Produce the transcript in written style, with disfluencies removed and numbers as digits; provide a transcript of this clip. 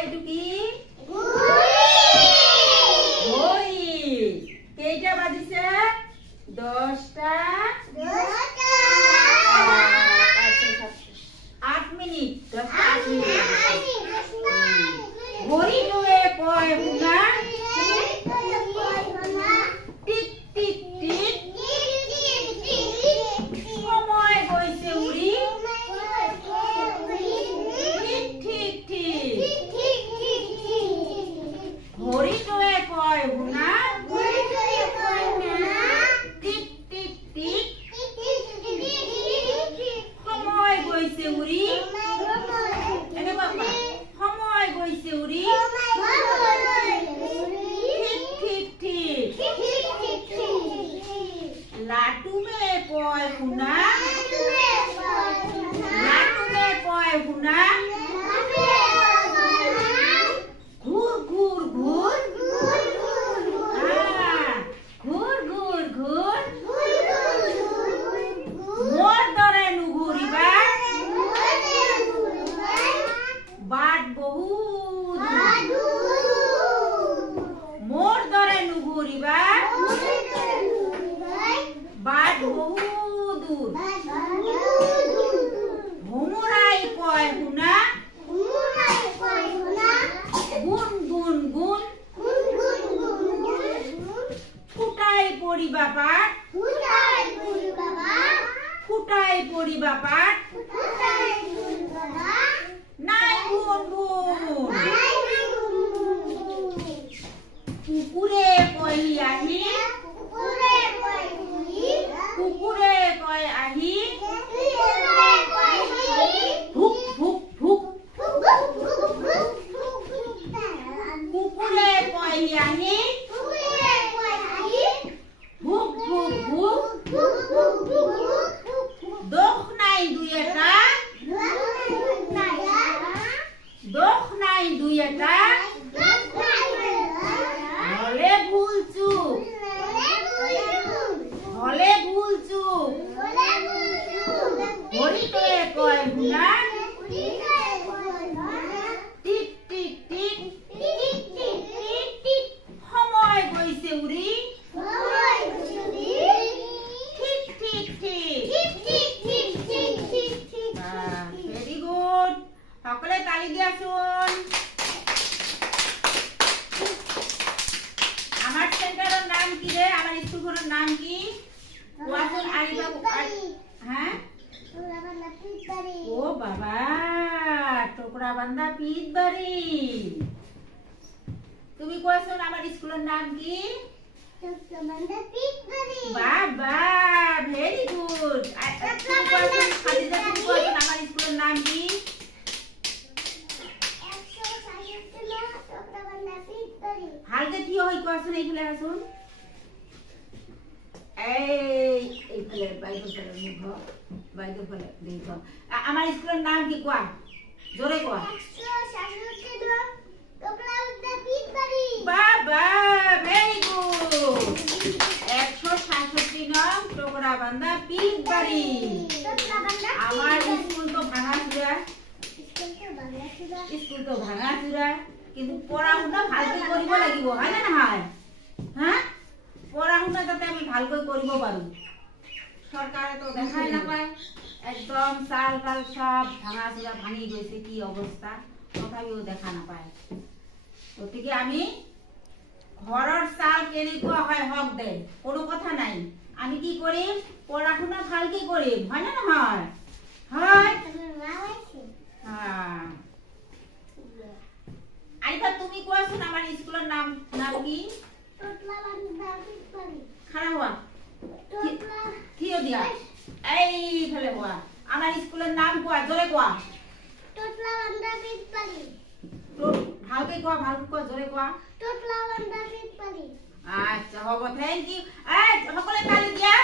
এইটো কি কেইটা বাজিছে 10টা 8 মিনিট 10টা 8 মিনিট ঘড়িটোৱে কয় শুনা টিক টিক টিক সময় গৈছে উৰি ঠিক ঠিক ঘড়িটোৱে কয় শুনা টিক টিক টিক সময় গৈছে উৰি এনেকুৱা সময় গৈছে উৰি ঠিক ঠিক লাটুমে কয় শুনা লাটুমে কয় শুনা ঘূৰ ঘূৰ ঘূৰ ঘূৰ ঘূৰ ঘূৰ মোৰ দৰে নুঘূৰিবা বাট বহুত মোৰ দৰে নুঘূৰিবা বাট বহুত দূৰ ভোমৰাই কয় শুনা গুণ গুণ গুণ ফুটাই পৰিবা পাত ফুটাই পৰিবা পাত নাই গুণ গুণ কুকুৰে কয় আহি কুকুৰে কয় আহি ভুক ভুক ভুক কুকুৰে কয় আহি ভুক ভুক ভুক দোষ নাই দুই এটা দোষ নাই দুই এটা হলে ভুল চুপ হলে ভুল চুপ ঘড়িটোৱে কয় শুনা টিক টিক টিক সময় গৈছে উৰি ঠিক ঠিক ঠিক ভেৰি গুড সকলে তালি দিয়াচোন আমার সেন্টারের নাম কি রে আমার স্কুলখনের নাম কি কোয়াচোন আরিবা হ্যাঁ ও বাবা টোকরাবান্ধা পিতবাড়ি তুমি কোয়াচোন আমার স্কুলের নাম কি বাবা ভেরি গুড আমার স্কুলের নাম কি হালকা কি হয় কোয়াচোন এইফালে আসুন এইফালে বাইকের ফেলে মুখ বাইকের ফেলে দেখ আমার স্কুলের নাম কি কোয়া জোরে কোয়া বাবা ভেরি গুড 167 নং টোকরাবান্ধা পিতবাড়ি আমার স্কুল তো ভাঙাচুরা স্কুল তো ভাঙাচুরা কিন্তু পড়াশুনা ভালকৈ কৰিব লাগিব হয় না নহয় হ্যাঁ পড়াশুনা যাতে আমি ভালকৈ কৰিব পাৰো সরকারে তো দেখাই না পায় একদম চাল কাল সব ভাঙাচুরা ভাঙি গৈছে কি অবস্থা তথাপিও দেখা না পায় গতিকে আমি ঘৰৰ চাল কেনেকুৱা হয় হক দে কোনো কথা নাই আমি কি কৰিম পড়াশুনা ভালকৈ কৰিম হয় না নহয় হয় হ্যাঁ আইবা তুমি কোয়াছুন আমার স্কুলের নাম কি খারাপ হওয়া থিও দিয়া এই ফেলে হওয়া আমার স্কুলের নাম কোয়া জোরে কোয়া ভালকে কোয়া ভালকে কোয়া জোরে কোয়া আচ্ছা হব থ্যাংক ইউ সকলে তালি দিয়া